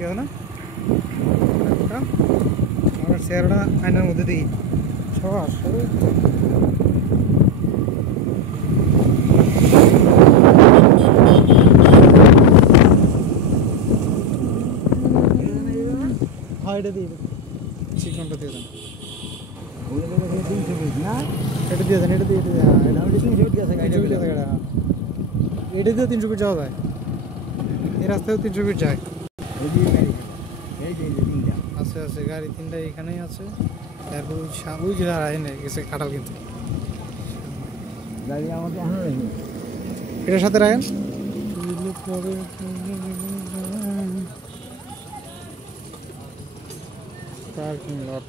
কি হয় না আমার চেহারাটা আয়নার মধ্যে দেখি সব আসলে এটা দিয়ে দেন চিকনটা দিয়ে দেন এটা দিয়ে দেন এটা দিয়ে দেন এটা দিয়েও 300 ফিট যাওয়া যায় এই রাস্তায় 300 ফিট যায় আছে আছে গাড়ি 3টা এখানেই আছে তারপর ওই যে এনে গেছে কাটাল কিন্তু গাড়ি আমাদের এটার সাথে রাখেন পার্কিং লট